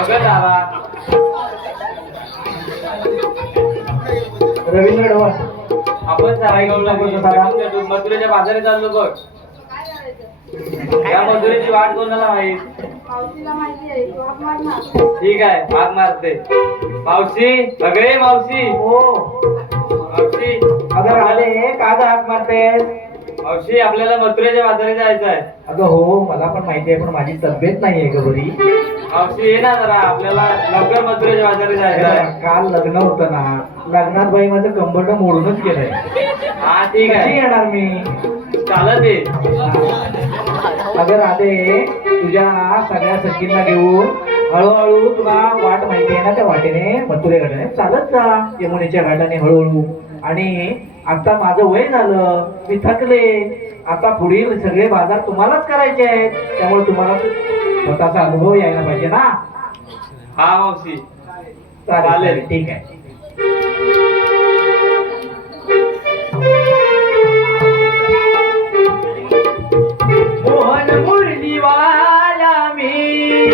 अगं दादा, रवींद्र ढवळ आपण साराईगावला मथुरेच्या बाजारात चाललो बघ. या मथुरेची वाट कोणाला माहित? ठीक आहे, भाग मारते. मावशी, अगे मावशी, हो मावशी, अगं राहिले का गं हाक मारतेस? मावशी आपल्याला मथुरेच्या बाजारात जायचं आहे. अगं हो मला पण माहिती आहे पण माझी तब्येत नाही आहे ग बरी. मावशी ये ना जरा, आपल्याला लवकर मथुरेच्या बाजारात जायचं आहे. काल लग्न होतं ना, लग्नात बाई माझं कंबरड मोडूनच गेलंय. हा ठीक कशी आहे, येणार मी? चालत ये. अगं राधे तुझ्या सगळ्या सखींना घेऊन हळूहळू तुला वाट माहिती आहे ना, त्या वाटेने मथुरे घाटाने चालत जा, यमुनेच्या घाटाने हळूहळू. आणि आता माझं वय झालं, मी थकले, आता पुढील सगळे बाजार तुम्हालाच करायचे आहेत, त्यामुळे तुम्हाला स्वतःचा अनुभव यायला पाहिजे ना. हा मावशी, चालेल चालेल. ठीक आहे. मोहन मुरलीवाला मी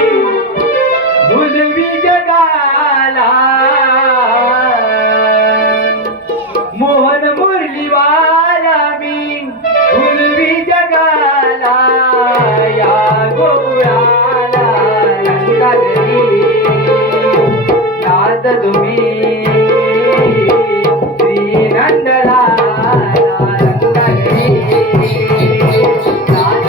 भुलवी जगाला, मोहन मुरलीवाला मी भुलवी जगाला, या गोव्याला रंगागरी दाद तुम्ही श्रीनंदला रंगागरी दाद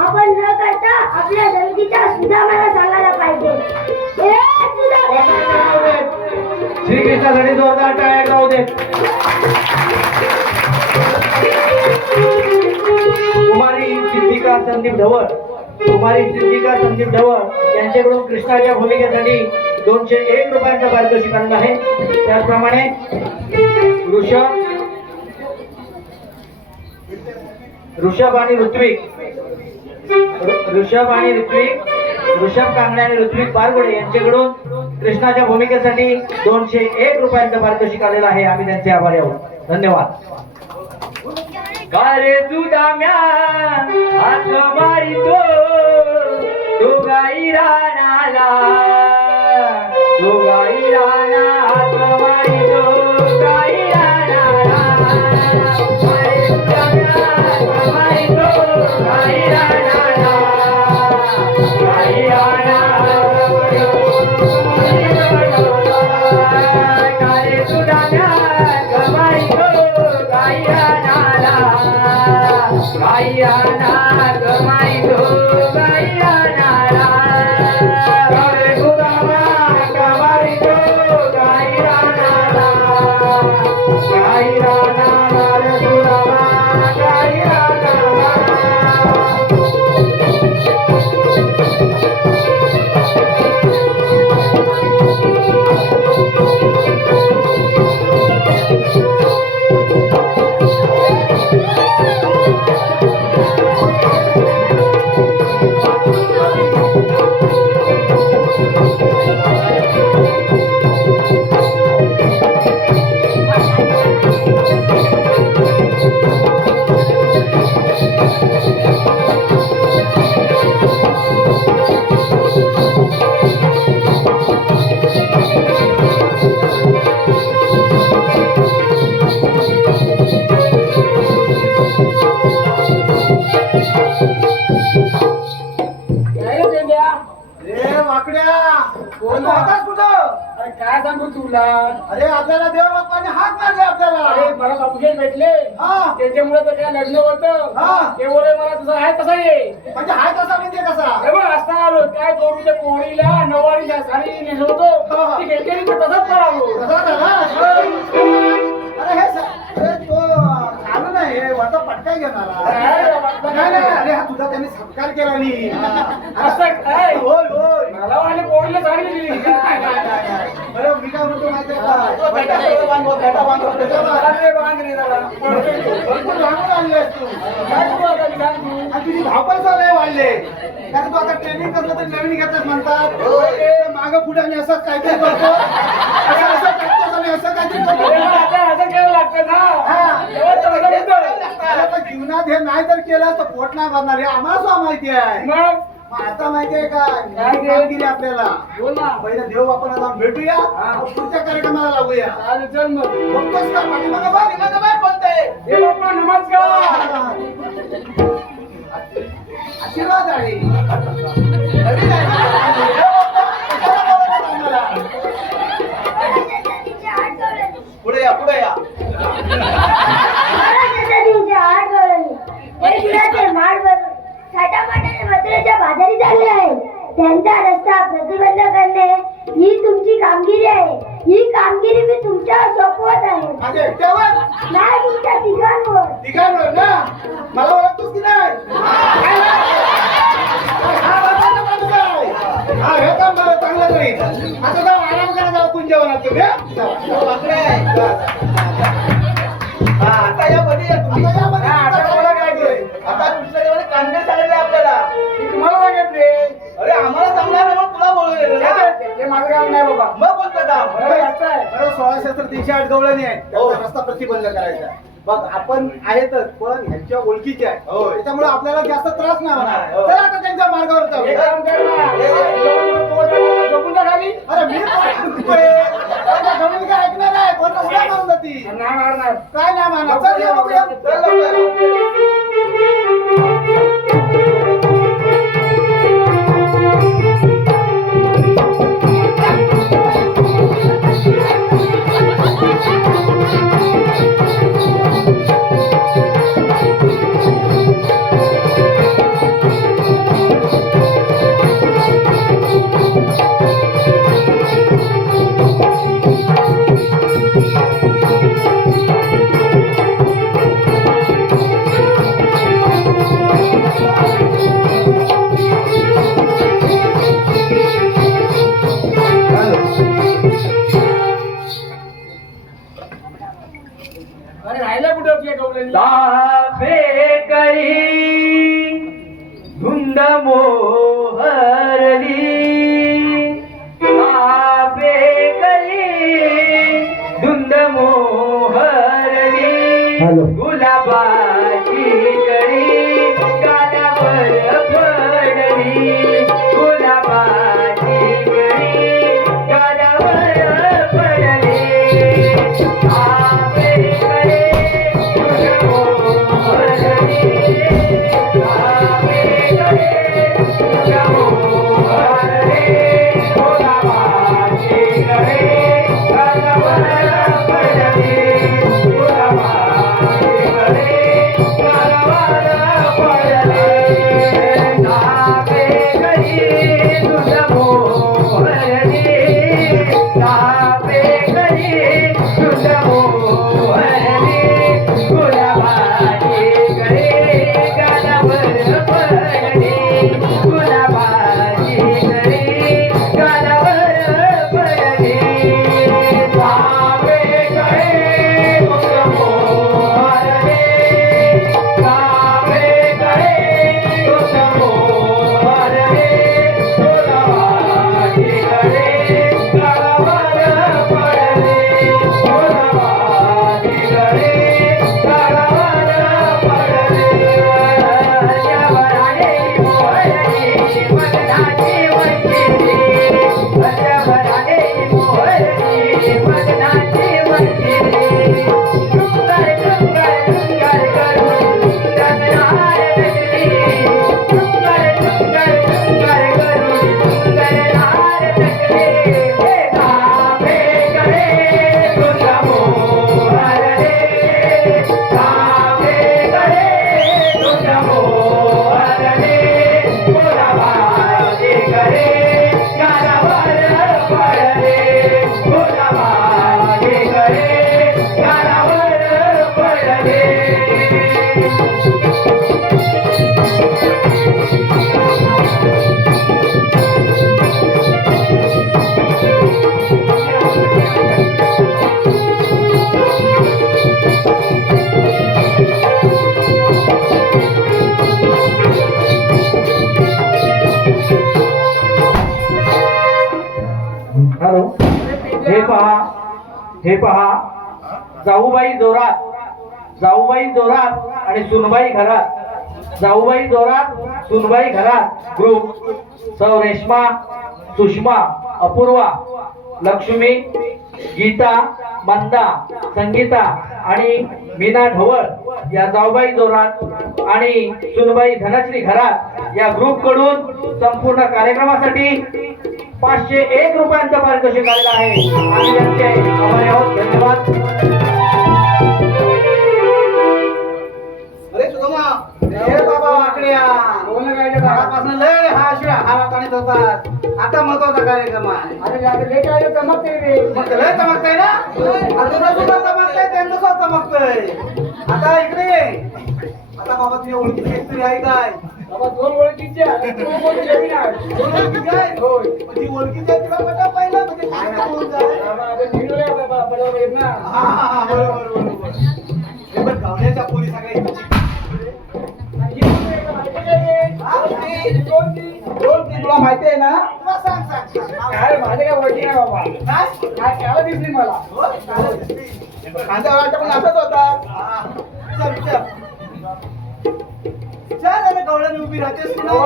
आपण न करता आपल्या धमकीच्या सुदामाला सांगायला पाहिजे. श्रीकृष्णासाठी जोरदार टाळ्या जाऊ दे. कुमारी दीपिका संदीप ढवळ, कुमारी सिद्धिका संदीप ढवळ यांच्याकडून कृष्णाच्या भूमिकेसाठी 201 रुपयांचं पारितोषिक आलेलं आहे. त्याचप्रमाणे ऋषभ आणि ऋषभ कांगणे आणि ऋत्विक बारगुडे यांच्याकडून कृष्णाच्या भूमिकेसाठी 201 रुपयांचं पारितोषिक आलेलं आहे. आम्ही त्यांचे आभारी आहोत. धन्यवाद. कारे दुधाम्या हात मारितो तो गाई रानाला, तो गाई राना हात मारितो गाई रानाला. कारे दुधाम्या हात मारितो गाई रानाला, गाई राना हात मारितो कारे दुधाम्या हात मारितो गाई रानाला, गाई राना गमाईतो गाई रानाला. कारे दुधाम्या हात मारितो गाई रानाला, गाई रानाला रे दुधाम्या गाई रानाला. ए वाकड्या, कोण होतास कुठं? अरे काय सांगू तुला. अरे आपल्याला देव बाप्पाने हात मारले आपल्याला. अरे मला बापूजी भेटले, हा. त्याच्यामुळे तर काय लग्न होतं. हा. ते बोले मला तुझा आहे तसा ये. म्हणजे हाय कसा म्हणजे कसा? अरे बघ असता आलो काय करू त्या पोरीला नवारीला साडी नेसवतो, हा. ती घेतलेली तर तसंच पळालो. कसा झाला? अरे हे अरे तो झालं नाही हे वरचा पटका घेणारा. नाही नाही, अरे हा तुझा त्यांनी सत्कार केला नाही. असं काय होय होय. मला वाले पोरीला साडी दिली नाही, नाही, नाही. अरे मी काय म्हणतो माहिती आहे का? बेटा, बेटा बांधव, त्याच्यावर अरे बांध रे दादा. भरपूर लांबून आली आहेस तू. काय करू आता मी सांग तू. आणि तुझी धावपळ चालू वाढले. कारण तू आता ट्रेनिंग करतो तर नवीन घेतलास म्हणतात. मागं पुढे आणि असं काहीतरी करतो. असं करतोस आणि असं काहीतरी करतो. अरे मग आता असं केलं लागतं ना. हा. तेव्हा तर असं होतं. अरे पण जीवनात हे नाही जर केलं तर पोट नाही भरणार हे आम्हाला सुद्धा माहिती आहे. मग मग आता माहितीये का काय ही कामगिरी आपल्याला बोल ना. पहिलं देव आपण आता भेटूया. हा. मग पुढच्या कार्यक्रमाला लागूया. चालेल चल मग. बघतोस का पाठीमागं बघ, इमानं बघ कोणते. हे बाप्पा नमस्कार. आशीर्वाद आहे. नवीन आहे ना? देव बाप्पा कशाला बोलवतात आम्हाला? पुढे या पुढे या. मथुरेच्या बाजारी चालले आहे. त्यांचा रस्ता प्रतिबंध करणे ही तुमची कामगिरी आहे. ही कामगिरी मी तुमच्यावर सोपवत आहे. माझ्या एकट्यावर नाही, तुमच्या तिघांवर. तिघांवर ना? मला ओळखतोस की नाही? हा बाबाचा माणूस आहे. हा हे काम बरं चांगलं करीत. आता जाऊ आराम करा, जाऊ कुंजवनात तुम्ही. हा आता या मध्ये या तुम्ही. आता बोला काय ते. आता कृष्णदेवाने कांदे सांगितले आपल्याला. तुम्हाला सांगितले. अरे आम्हाला सांगणार नाही, मग तुला बोलवलेलं ना. ते माझं काम नाही बाबा. मग कोणतं काम? बरं, असं आहे. बरं 160308 गवळणी आहे. त्याचा रस्ता प्रतिबंध करायचा आहे. बघ आपण आहेतच पण ह्यांच्या ओळखीचे आहे. त्याच्यामुळे आपल्याला जास्त त्रास नाही होणार. चला आता त्यांच्या मार्गावर एक जाऊ. काम कर ना. झोपून जा खाली. अरे मी काय म्हणतोय? आता जमीन काय ऐकणार आहे? कोणता उड्या मारून जाती? नाही मारणार. काय नाही मानणार. चल ये बघूया. चल लवकर. हे पहा, जाऊबाई जोरात आणि सुनबाई घरात, जाऊबाई जोरात सुनबाई घरात ग्रुप सौ रेश्मा, सुषमा, अपूर्वा, लक्ष्मी, गीता, मंदा, संगीता आणि मीना ढवळ या जाऊबाई जोरात आणि सुनबाई धनश्री घरात या ग्रुप कडून संपूर्ण कार्यक्रमासाठी 501 रुपयांचं पारितोषिक आलेलं आहे आणि त्यांचे आभारी आहोत. धन्यवाद. अरे सुगमा, हे बाबा वाकड्या, घरापासून लय हा शिळा हारा पाणीत होतात. आता महत्वाचा कार्यक्रम आहे. अरे लय काय चमकते रे, मग लय चमकतंय ना. आता सुद्धा चमकतंय, त्यांना सुद्धा चमकतंय. आता इकडे ये. आता बाबा तुझ्या ओळखीची एकतरी आहे काय? बाबा 2 ओळखीचे आहे. 2 ओळखीचे आहे. होय. ती ओळखीची आहे, तिला पटा पाहिलं म्हणजे काय ना बोलून जाय. बाबा बरोबर आहे ना. हा बरोबर. हे बघ गावण्याच्या पोरी सगळ्या तुला माहिती आहे ना. काय माझे काय ओळखी नाही बाबा. काय त्याला दिसली मला. खांद्या वाटत पण असंच होता. चल अरे गवळ्याने उभी राहतेस की नाही.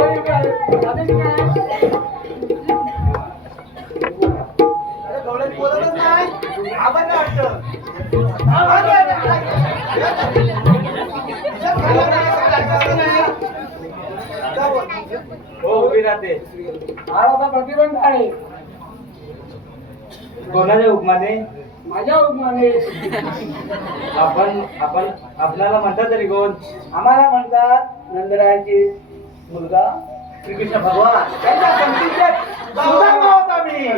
अरे गवळ्याने बोलतच नाही. आपण नाही वाटत. हो, उभी राहते. प्रतिबंध आहे. कोणाच्या हुकमाने? माझ्या उपमाने. आपण आपल्याला म्हणतात तरी कोण? आम्हाला म्हणतात नंदरायांची मुलगा श्रीकृष्ण भगवान. त्यांच्या संगतीचे सुदामा होता मी.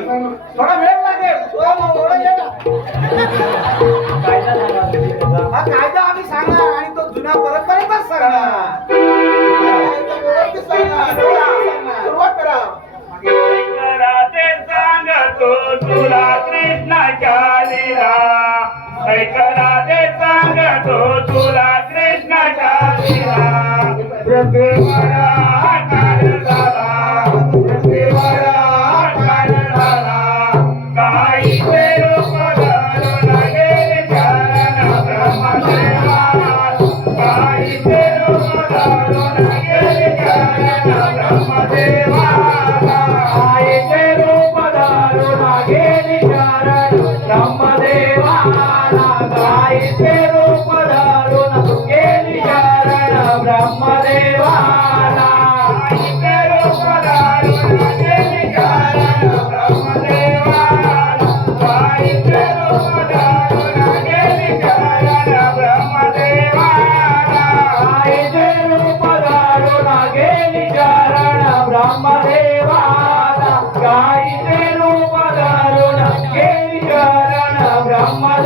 थोडा वेळ लागेल. सुदामा ओळख ये ना. कायदा सांगा तुम्ही बघा. हा कायदा आम्ही सांगणार आणि तो जुन्या परंपरेचाच सांगणार. सुरुवात करा. ऐकराते सांगतो तुला कृष्णाच्या लीला, ऐकराते सांगतो तुला कृष्णाच्या लीला. पृथ्वीवरा आकार झाला, पृथ्वीवरा आकार झाला, काहीचे रूप धरून गेले चरण ब्रह्मदेवा, काहीचे रूप धरून गेले चरण ब्रह्मदेवा. आईचे रूप धरून गेली शरण ब्रह्मदेवाला, आईचे रूप धरून गेली शरण ब्रह्मदेवाला, आईचे रूप धरून गेली शरण ब्रह्मदेवाला, आईचे रूप धरून गेली शरण ब्रह्मदेवाला, आईचे रूप धरून गेली शरण ब्रह्मदेवाला, गाईचे रूप धरून गेली शरण ब्रह्मदेवाला.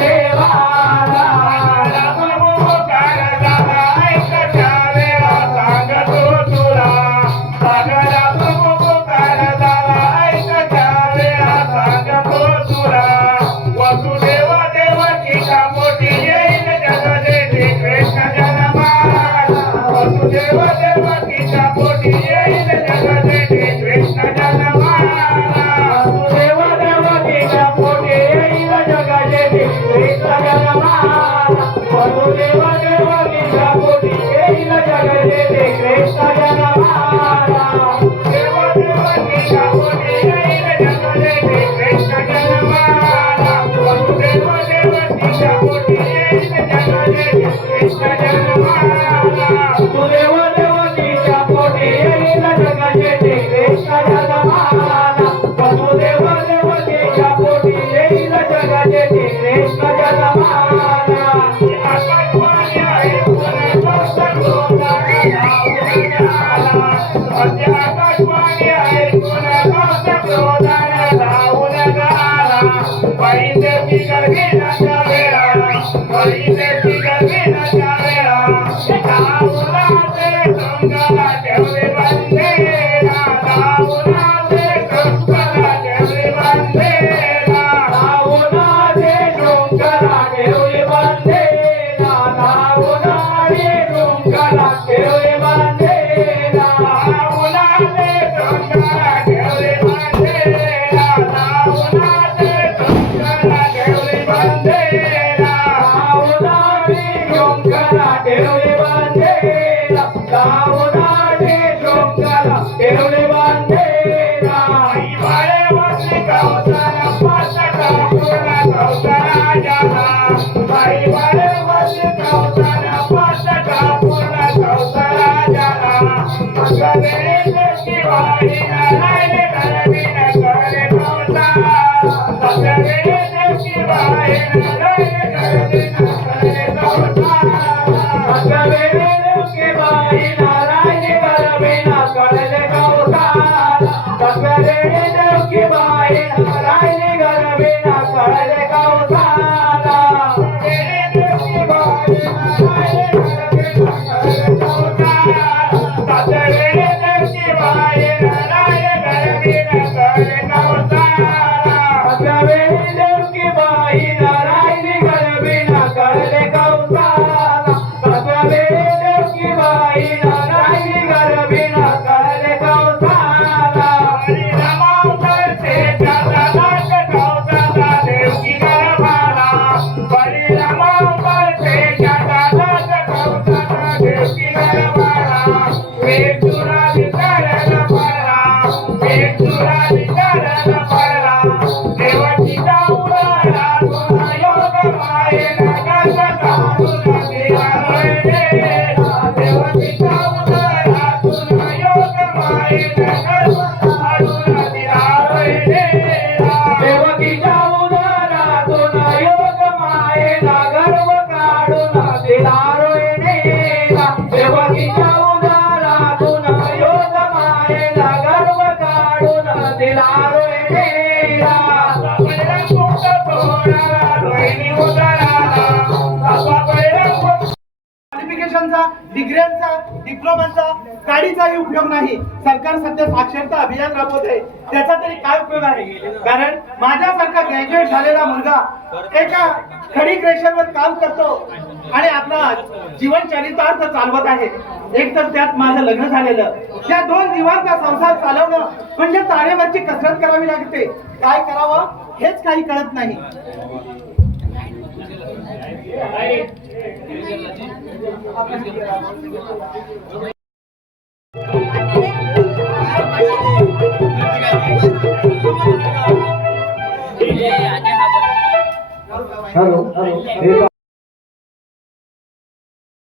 Thank you. क्वालिफिकेशनचा, डिग्र्यांचा, डिप्लोमाचा, गाडीचाही उपयोग नाही. सरकार सध्या साक्षरता अभियान राबवत आहे, त्याचा तरी काय उपयोग आहे? कारण माझ्यासारखा ग्रॅज्युएट झालेला मुलगा एका खडी क्रेशरवर काम करतो आणि आपला जीवन चरितार्थ चालवत आहे. एक तर त्यात माझं लग्न झालेलं, त्या 2 जीवांचा संसार चालवणं म्हणजे तारेवरची कसरत करावी लागते. काय करावं हेच काही कळत नाही. हॅलो